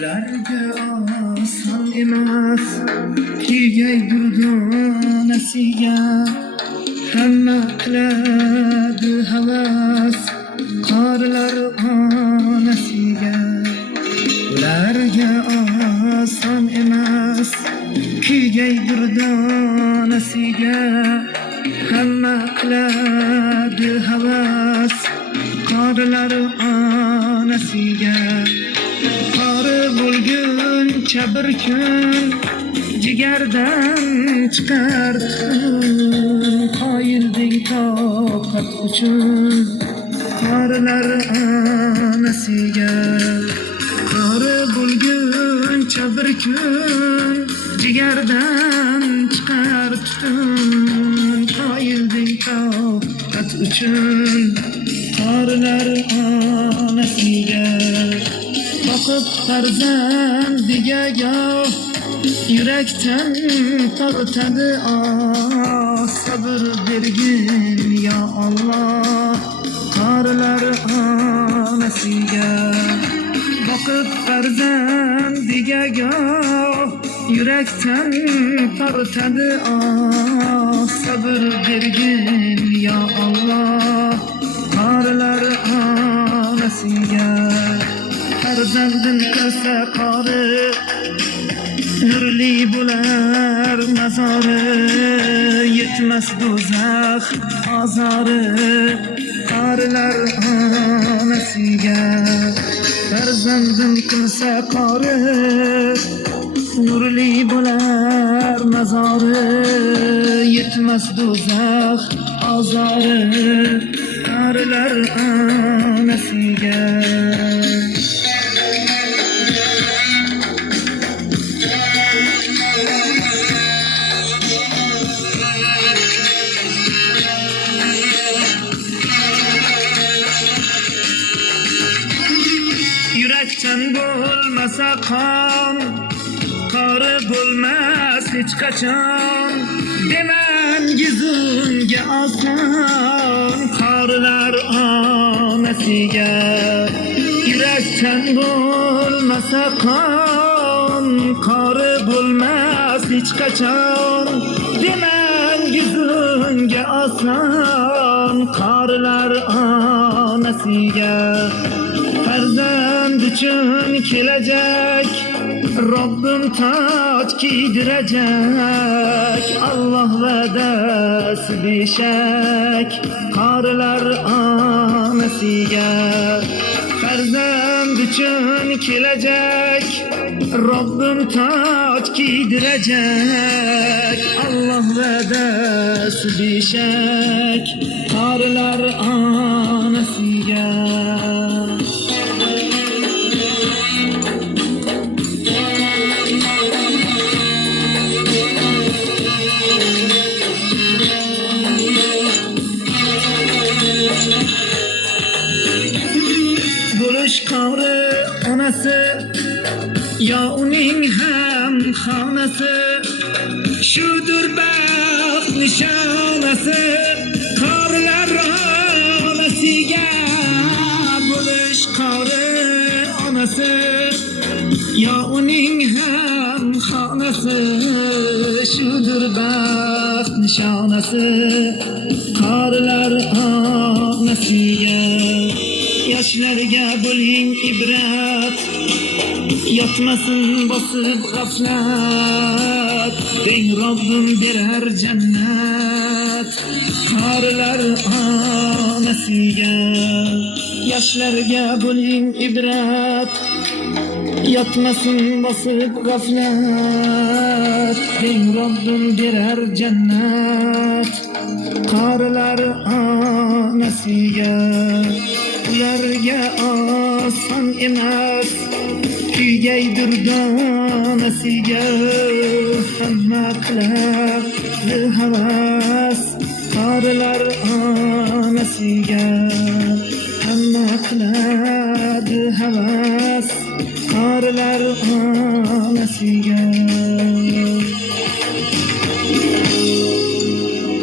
ularga oson emas kiyay durdonasiga hamma qiladi havas qorilar onasiga ularga oson emas kiyay durdonasiga hamma qiladi havas qorilar onasiga qori bo'lguncha bir kun jigardan chiqardim qoyilding toqat uchun qorilar onasiga qori bo'lguncha bir kun jigardan chiqardim qoyilding toqat uchun qorilar onasiga boqib farzandiga goh yurakdan tortadi sabr bergin ya Allah qorilar onasiga boqib farzandiga goh yurakdan tortadi sabr bergin ya Allah qorilar onasiga farzandin qilsa qori nurli bo'lar mazori yetmas do'zax azori qorilar onasiga farzandin qilsa qori nurli bo'lar mazori yetmas do'zax azori qorilar onasiga yurakdan bo'lmasa qon qori bo'lmas hech qachon demangiz unga oson qorilar onasiga yurakdan bo'lmasa qon qori bo'lmas hech qachon demangiz unga oson qorilar onasiga farzand uchun kelajak Robbim toj kiydirajak Allah va'dasi beshak qorilar onasiga farzand uchun kelajak Robbim toj kiydirajak Allah va'dasi beshak qorilar onasiga qori onasi yo uning ham xonasi shudur baxt nishonasi qorilar onasiga bo'lish qori onasi yo uning ham xonasi shudur baxt nishonasi qorilar onasiga yoshlarga bo'ling ibrat yotmasin bosib g'aflat deng Robbim berar jannat qorilar onasiga yoshlarga bo'ling ibrat yotmasin bosib g'aflat deng Robbim berar jannat qorilar onasiga ularga oson emas kiyay durdonasiga hamma qiladi havas qorilar onasiga hamma qiladi havas qorilar onasiga